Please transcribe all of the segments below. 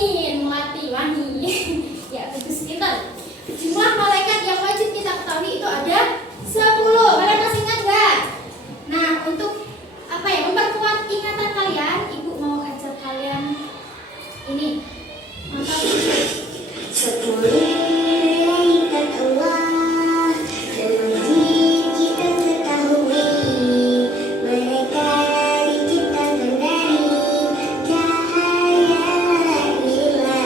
Amin. Melati Wani. Ya, bagus sekali. Jumlah malaikat yang wajib kita ketahui itu ada 10. Kalian masih ingat nggak? Nah, untuk apa ya? Memperkuat ingatan kalian, Ibu mau ajak kalian ini. Maka 10 malaikat Allah yang wajib kita ketahui. Mereka diciptakan dari cahaya ilahi.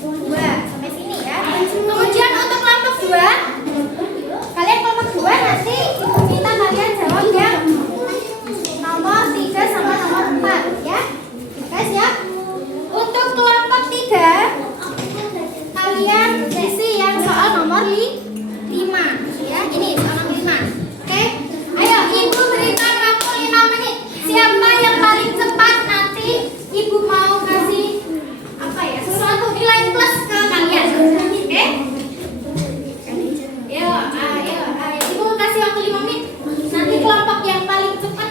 2 sampai sini ya. Kemudian untuk kelompok 2, kalian kelompok 2 nanti minta kalian jawab yang nomor 3 sama nomor 4 ya. Oke, siap? Untuk kelompok 3, kalian isi yang soal nomor 5 ya. Ini soal nomor 5. Oke? Ayo, Ibu berikan waktu 5 menit. Siapa yang paling cepat nanti Ibu mau kasih apa ya? Sesuatu nilai plus ke kalian. Oke? Ayo. Ibu kasih waktu 5 menit. Nanti kelompok yang paling cepat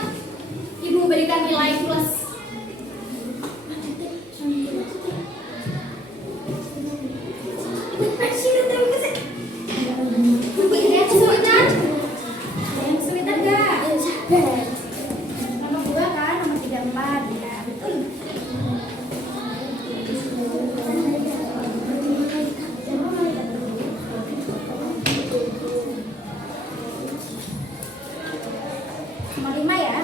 Ibu berikan nilai plus. Kesulitan enggak? Nomor 2 kan, nomor 3, 4 ya. Betul. Nomor 5 ya.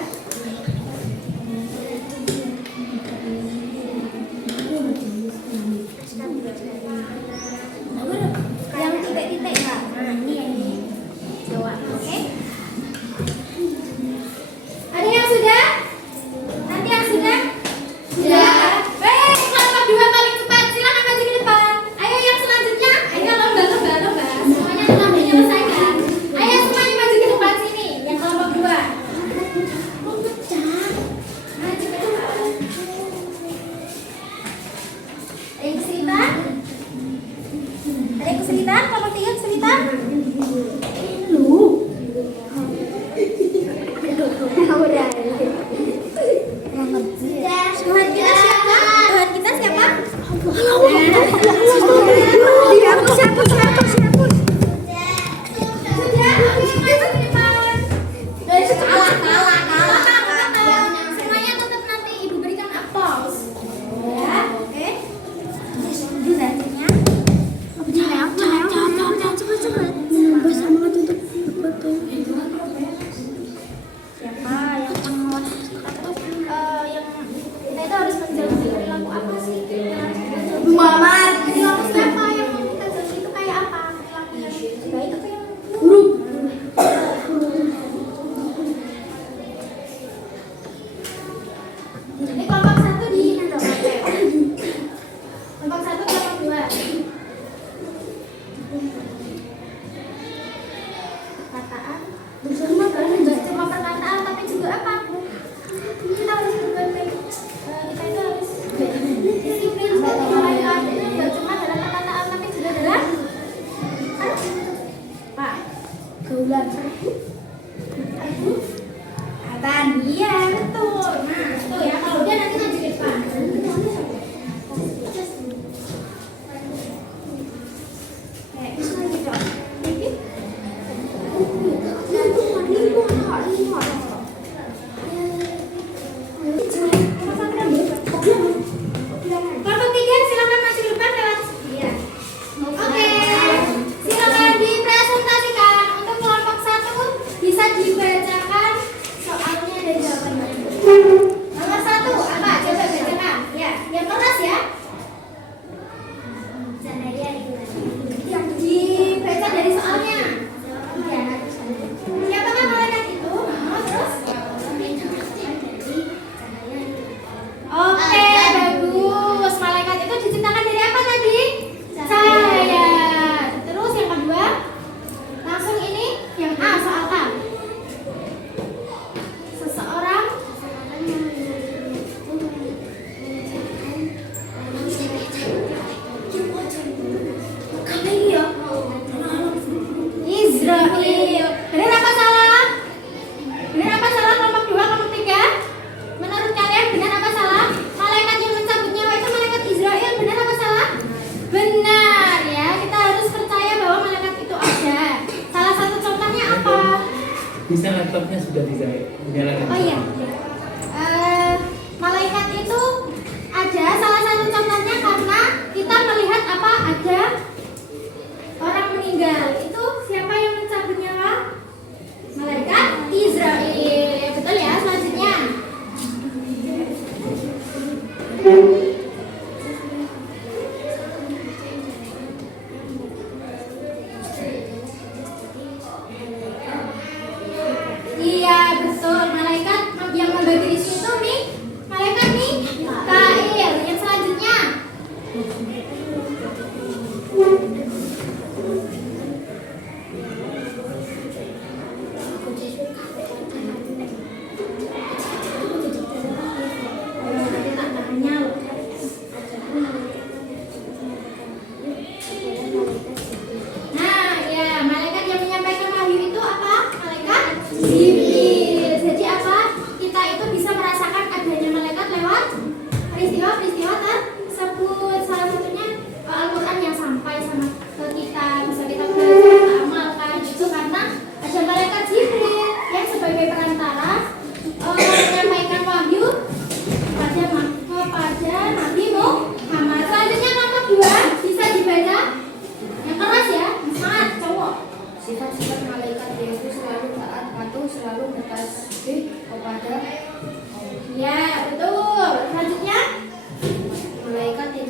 Yang titik-titik Kak. Nah, ini yang dijawab. Oke? Ada yang sudah? Nanti yang sudah? Sudah. Kelompok 2 paling cepat. Silakan maju ke depan. Ayo yang selanjutnya. Ayo lomba. Semuanya telah menyelesaikan. Ayo semuanya maju ke depan sini. Yang kelompok 2. Maju ke depan. Ada yang kesulitan? Ada yang kesulitan? Kelompok 3 kesulitan? Tuhan kita siapa? Semuanya tetap nanti Ibu berikan applause. Ya, oke. Selanjutnya. Siapa yang nomor satu? Yang kita itu harus menjauhi perilaku apa sih? Yang harus kita jauhi. Muhammad. Perilaku siapa yang mau kita jauhi itu kayak apa? Perilaku yang baik atau yang buruk? Ini kelompok 1 di kelompok 1, kelompok 2. Perkataan. Bukan cuma perkataan tapi juga apa? Kita harus berbanding. Kita itu harus disiplin seperti malaikat. Itu bukan cuma dalam perkataan tapi juga dalam apa? Gaulan. Atan. Iya, betul. Nah, itu ya. Kalau udah nanti maju ke depan. Kelompok 3 silakan maju ke depan lewat. Iya. Oke. Silakan dipresentasikan. Untuk kelompok 1 bisa dibacakan soalnya dan jawabannya. Nomor 1 apa? Coba bacakan. Ya, yang keras ya. Yang dibaca dari soalnya. Ya. Siapakah malaikat itu? Terus? Oke, bagus. Malaikat itu diciptakan dari apa tadi? Cahaya. Terus yang kedua? Langsung ini yang A, soal A. Seseorang Israel. Benar apa salah? Benar apa salah kelompok 2, kelompok 3? Menurut kalian benar apa salah? Malaikat yang mencabut nyawa itu malaikat Israel. Benar apa salah? Benar ya. Kita harus percaya bahwa malaikat itu ada. Salah satu contohnya apa? Bisa laptopnya sudah dinyalakan. Oh iya. Malaikat itu ada. Salah satu contohnya karena kita melihat apa? Ada orang meninggal. Itu siapa yang mencabut nyawa? Malaikat Israel. Ya betul ya. Selanjutnya.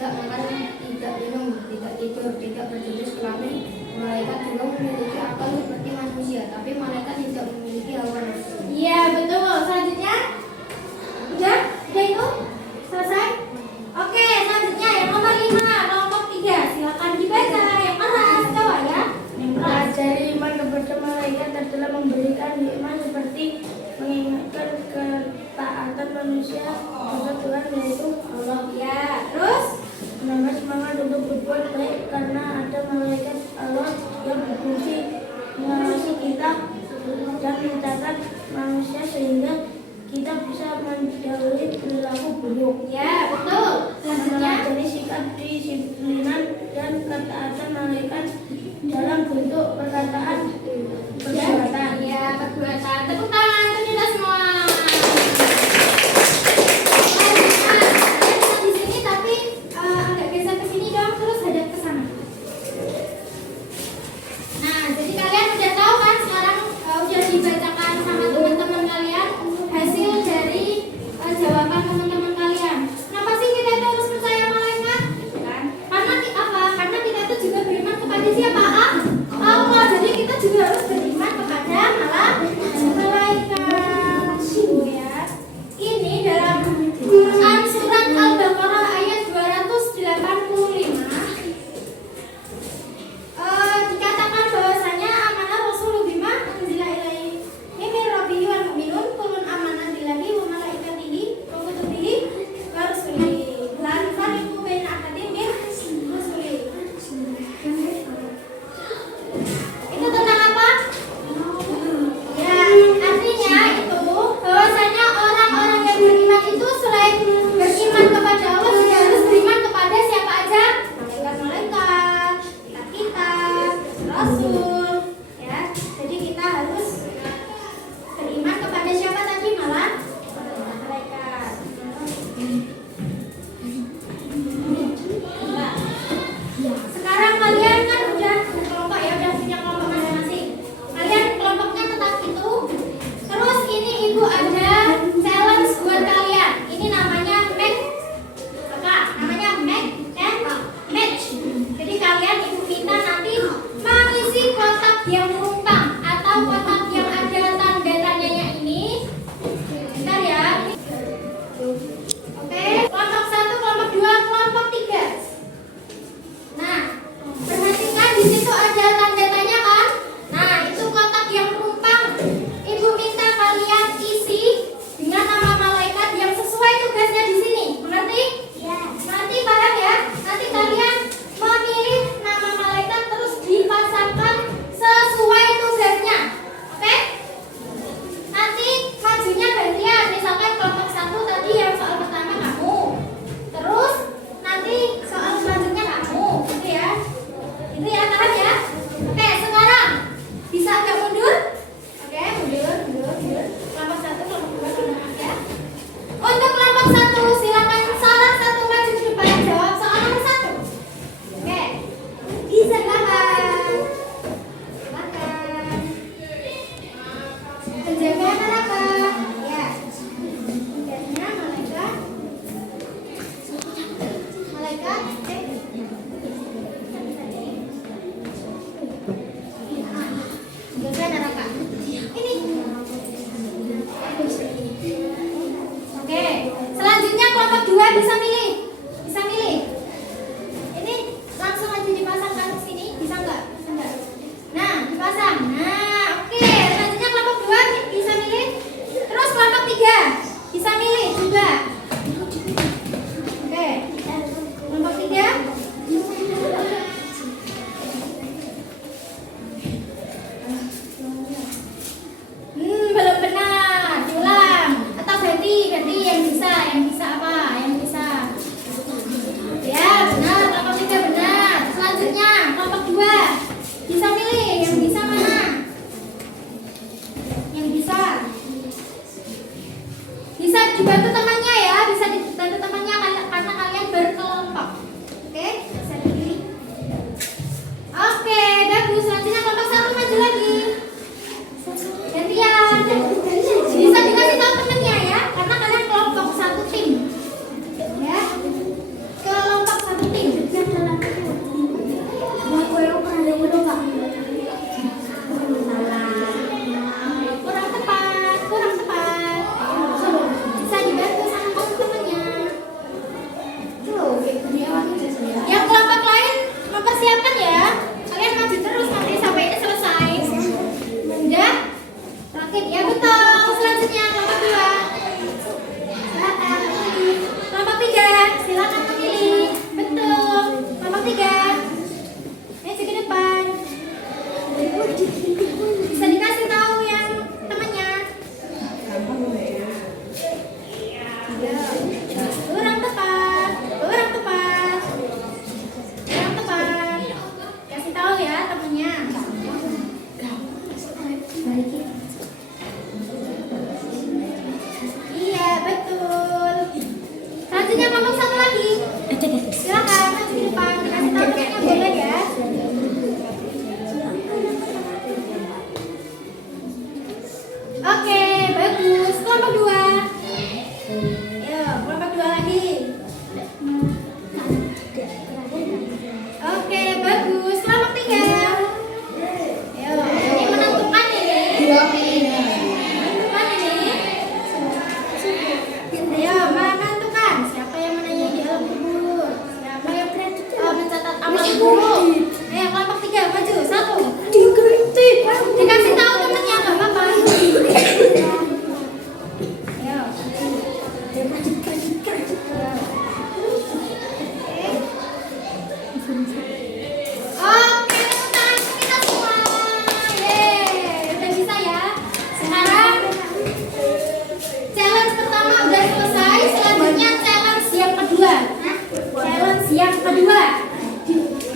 tidak makan, tidak minum, tidak tidur, tidak berjenis kelamin. Malaikat juga memiliki akal seperti manusia, tapi malaikat tidak memiliki hawa nafsu. Iya betul. Selanjutnya, udah itu selesai. Oke, selanjutnya yang nomor 5, kelompok 3. Silakan dibaca yang keras, coba ya. Mempelajari iman kepada malaikat adalah memberikan nikmat seperti mengingatkan ketaatan manusia kepada Tuhan yaitu Allah. Ya, terus Menambah semangat untuk berbuat baik karena ada malaikat Allah yang berfungsi mengawasi kita dan mencatat manusia sehingga kita bisa menjauhi perilaku buruk. ya betul. Selanjutnya, Mempelajari sikap disiplinan dan ketaatan malaikat dalam bentuk perkataan perbuatan. ya perbuatan. Tepuk tangan untuk kita semua. Selanjutnya, di sini tapi agak geser ke sini dong, terus hadap ke sana. Nah, jadi kalian udah tahu kan sekarang udah dibacakan sama teman-teman kalian hasil dari jawaban teman-teman kalian. Kenapa sih kita itu harus percaya malaikat? Kan? Karena apa? Karena kita itu juga beriman kepada siapa? Allah. Jadi kita juga harus beriman kepada malaikat. Ya. Ini dalam Quran surat Al-Baqarah ayat 285. Dikatakan bahwasanya amanah Rasulullah bima unzila ilaihi min rabbihi wal mu'minun kullun amana billahi wa malaikatihi wa kutubihi wa rusulihi la nufarriqu baina ahadin min rusulihi. Itu tentang apa? Ya, artinya itu bahwasanya orang-orang yang beriman itu selain beriman kepada Allah juga harus beriman kepada siapa aja? Malaikat-malaikat, kitab-kitab, rasul, ya. Jadi kita harus beriman kepada siapa tadi? Malaikat. Nah, sekarang kalian kan udah kelompok ya, udah punya kelompok masing-masing. Kalian kelompoknya tetap itu. Terus ini ibu ada challenge buat kalian. Ini namanya make apa? Namanya make and match. Jadi kalian ibu minta nanti mengisi kotak yang rumpang atau kotak yang ada tanda tanyanya ini. Bentar ya. Oke, kelompok 1, kelompok 2, kelompok 3. Nah, perhatikan di situ ada tanda tanya kan? Nah, itu kotak yang rumpang. Ibu minta kalian isi dengan nama malaikat yang sesuai tugasnya di sini. Mengerti? Ya. Nanti paham ya? Nanti kalian memilih nama malaikat terus dipasangkan sesuai tugasnya. Oke? Nanti majunya gantian. Misalkan kelompok 1 tadi yang soal pertama kamu. Terus nanti soal selanjutnya kamu. Gitu ya. Itu ya, paham ya? Oke, sekarang bisa agak mundur? Oke, mundur. Kelompok 1, kelompok 2, kelompok 3. Untuk kelompok 1, silakan salah satu maju ke depan jawab soal nomor 1. Oke. Bisa silakan. Silakan. Penjaga neraka. Ya. Tugasnya malaikat. Malaikat. Jaga neraka. Ini. Oke. Selanjutnya kelompok 2 bisa milih. Bisa milih. Ini langsung aja dipasangkan ke sini. Bisa nggak? Bisa nggak? Nah, dipasang. Nah, oke. Selanjutnya kelompok 2 bisa milih. Terus kelompok 3 bisa milih juga. Oke. Kelompok 3 Silakan maju ke depan, dikasih tahu temannya boleh ya. Oke, bagus. Kelompok 2. Ayo, kelompok 2 lagi. Oke, bagus. Kelompok 3. Ayo, ini menentukan ini. Menentukan ini. Ayo, menentukan siapa yang menanya di alam kubur. Siapa yang mencatat amal guru. Ayo, kelompok 3 maju. 1. Dikasih tahu temannya nggak apa-apa. Ayo. Oke, tepuk tangan untuk kita semua. Yeay, udah bisa ya. Sekarang challenge pertama udah selesai. Selanjutnya challenge yang kedua. Challenge yang kedua.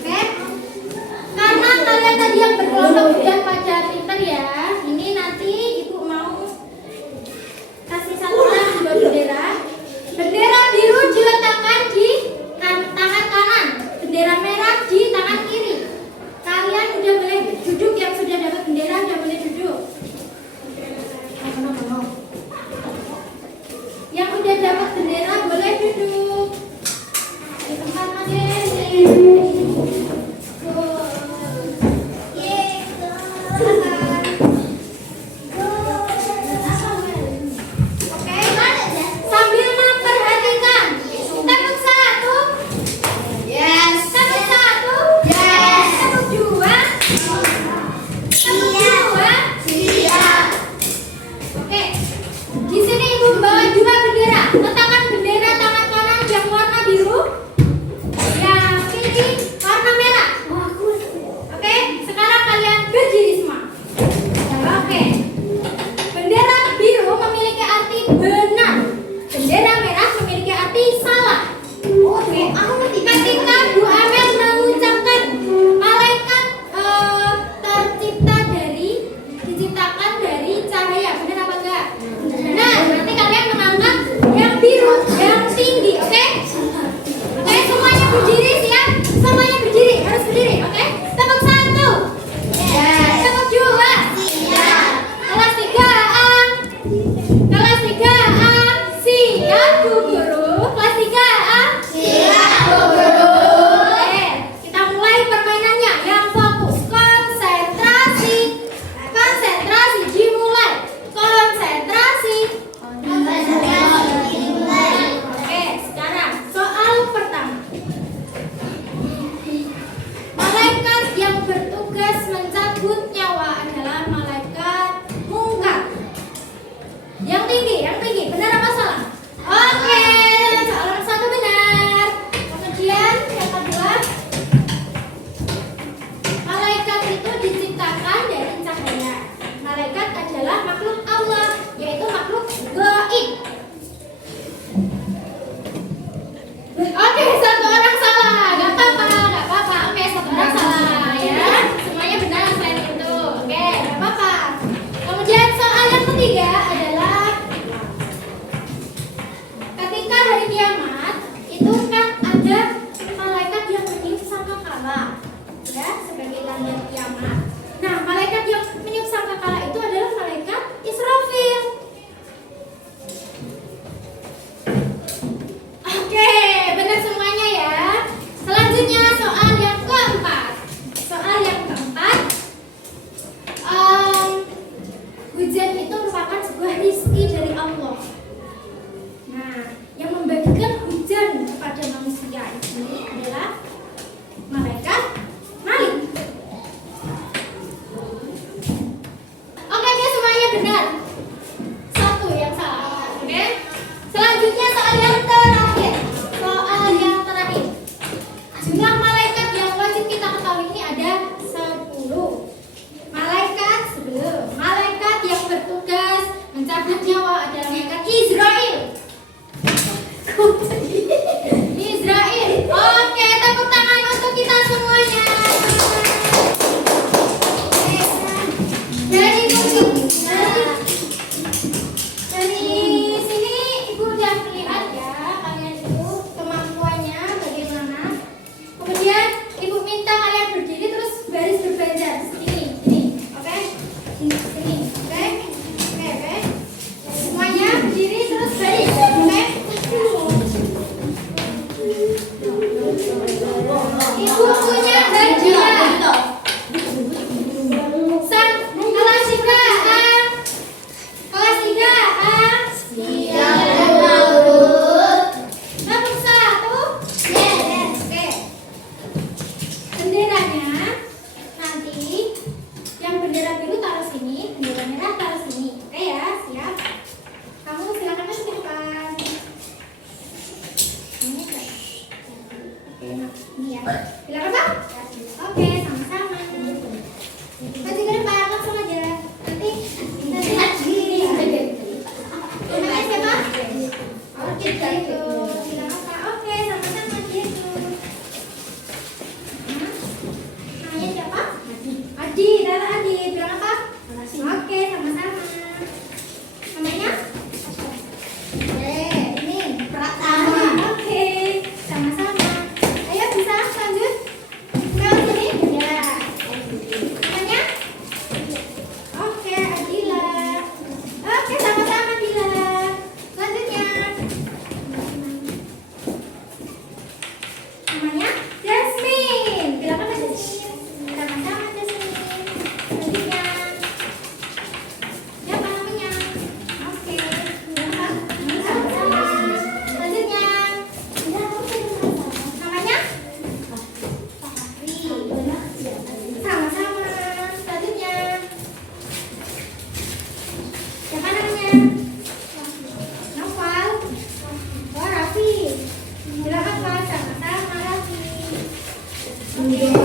Oke? Karena kalian tadi yang berkelompok udah pada pinter ya. Ini nanti ibu mau kasih santunan dua bendera. Bendera biru diletakkan di tangan kanan, bendera merah di tangan kiri. Kalian udah boleh duduk, yang sudah dapat bendera udah boleh duduk. Yang udah dapat bendera boleh duduk di tempat masing-masing. Yeay, silakan. kalian berdiri terus baris berbanjar. Sini, oke? Sini, oke? Oke. Semuanya berdiri terus baris, oke? Ibu punya hadiah. Kelas 3 A. Kelas 3 A. Nomor 1. Oke. Benderanya nanti yang bendera biru taruh sini, bendera merah taruh sini. Oke ya, siap. Kamu silakan masuk ke depan. Ini ya. Silakan Pak. Oke, sama-sama. Maju ke depan, langsung aja. Nanti ya. Namanya siapa? Oke, gitu. Silakan Pak. Oke, sama-sama gitu. Namanya siapa? Adi, Tata Adi. Bilang apa? Oke, sama-sama. Namanya? Ini Pratama. Oke, sama-sama. Ayo bisa lanjut. Lewat sini. Ya. Namanya? Oke, Adila. Oke, sama-sama Adila. Selanjutnya. Namanya Jasmine. Bilang apa Jasmine? Sama-sama Jasmine. Selanjutnya. Siapa namanya? Oke. Sama-sama. Selanjutnya. Namanya? Fakri. Sama-sama. Selanjutnya. Siapa namanya? Noval. Oh, Raffi. Silakan Mas, sama-sama Raffi. Oke.